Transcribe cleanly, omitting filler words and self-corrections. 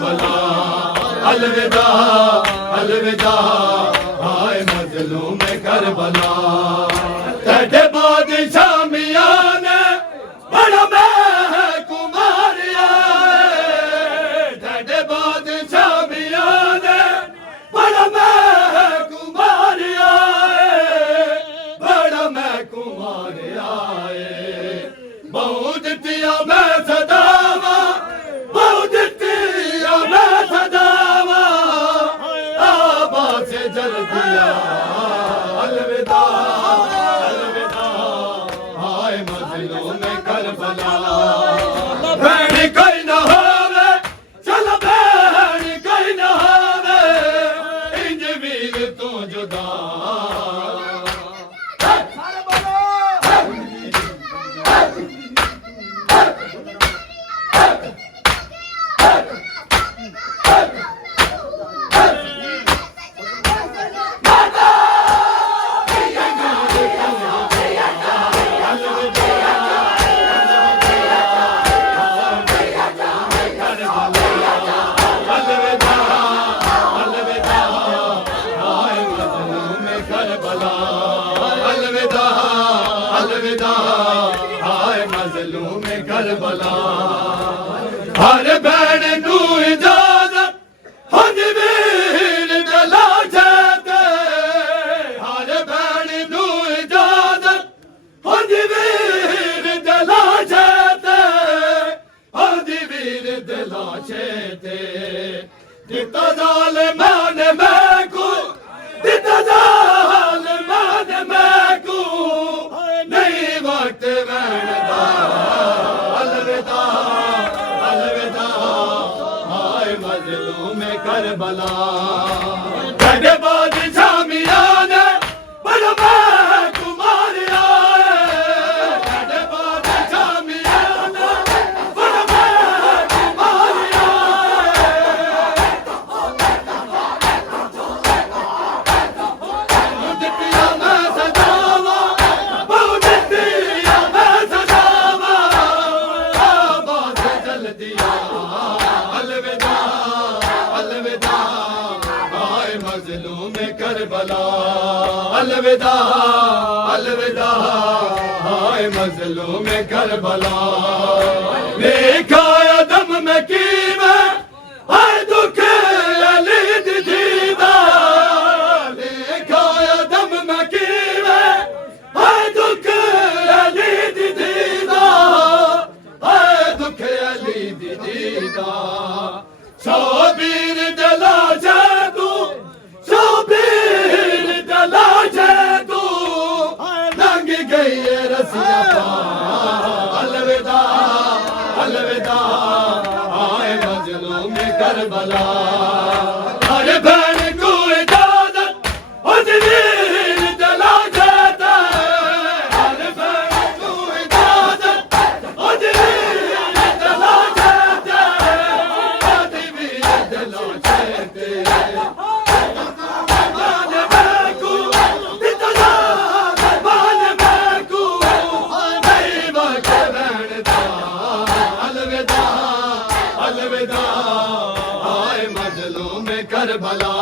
Karbala. अलविदा अलविदा हाय मजलूम करबला। तेरे बादशाह मियां ने बड़ा महकूम मारिया। तेरे बादशाह मियां ने बड़ा महकूम मारिया। बड़ा महकूम मारिया। बहुत दिया मैं सदावा, बहुत दिया मैं सदावा, आबा से जल दिया। अलविदा अलविदा हाय मजलूम करबला। भैन कोई न होवे चल भैन कोई न होवे, इंज वीर तू जुदा। अलविदा अलविदा हाय मजलूम करबला। हर बैण नू इजाजत हज वीर दला जाते। हर बैण नू इजाजत हज वीर दला जाते। हज वीर दला जाते। दिता जालिमान मैकू, दिता जालिमान मैकू, नहीं वक्त वैणदा। अलविदा अलविदा हाय मजलूम करबला। तेरे बादशाह मियां ने बड़ा महकूम मारिया। तेरे बादशाह मियां ने बड़ा महकूम मारिया। दिया मैं सदावा, बहुत दिया मैं सदावा, आबा से जल दिया। अलविदा अलविदा हाय मजलूम करबला। अलविदा अलविदा हाय मजलूम करबला। देखा दम में कीवे हाय दुख अली दी दीदा। देखा दम में कीवे हाय दुख अली दी दीदा। हाय दुख अली दी दीदा। शोबीर दला जादू, शोबीर दला जादू, लंघ गई है रसिया पार। अलविदा अलविदा हाय मजलूम करबला। हर बैण को इजाजत हज वीर दला जाता। हर बैण को इजाजत हज वीर दला जाता। हज वीर दला जाते। मान मैकू दिता मान मैकू, नहीं वक्त वैणदा। अलविदा अलविदा हाय मजलूम करबला।